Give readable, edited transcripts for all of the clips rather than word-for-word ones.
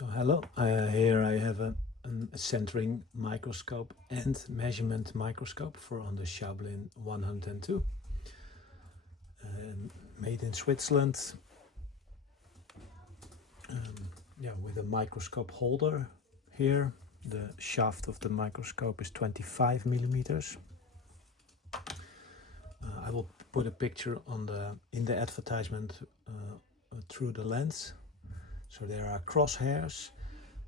So hello, here I have a centering microscope and measurement microscope on the Schaublin 102. Made in Switzerland, with a microscope holder here. The shaft of the microscope is 25 millimeters. I will put a picture in the advertisement through the lens. So there are crosshairs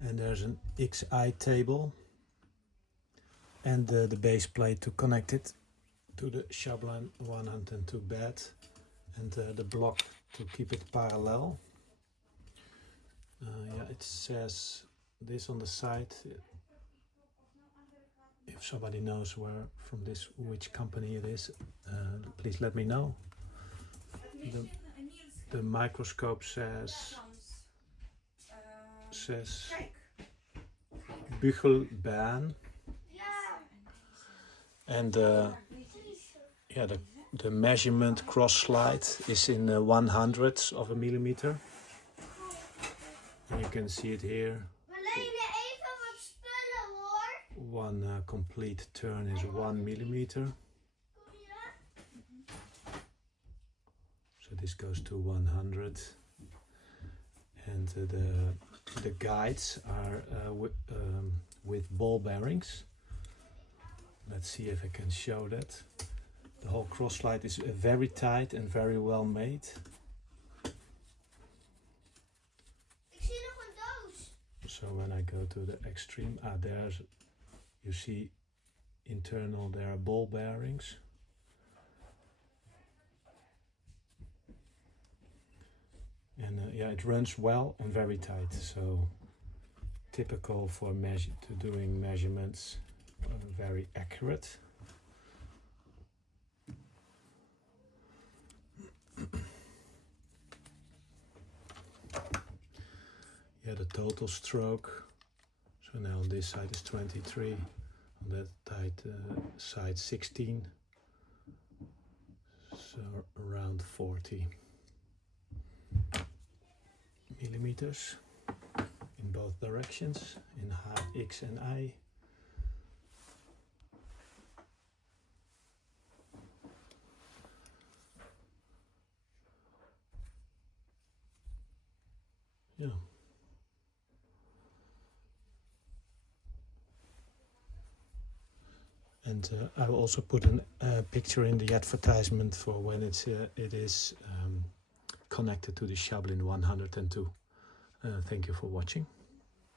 and there's an XI table and the base plate to connect it to the Schaublin 102 bed, and the block to keep it parallel. It says this on the side. If somebody knows which company it is, please let me know. The microscope says Buchelbaan, and the measurement cross slide is in 100ths of a millimeter. And you can see it here. One complete turn is 1 millimeter. So this goes to 100. And the guides are with ball bearings. Let's see if I can show that. The whole cross slide is very tight and very well made. So when I go to the extreme, you see internal, there are ball bearings. And it runs well and very tight, so typical for doing measurements, very accurate. The total stroke. So now on this side is 23, on that side 16, so around 40 millimeters in both directions, in X and I. And I will also put a picture in the advertisement for when it is connected to the Schaublin 102. Thank you for watching.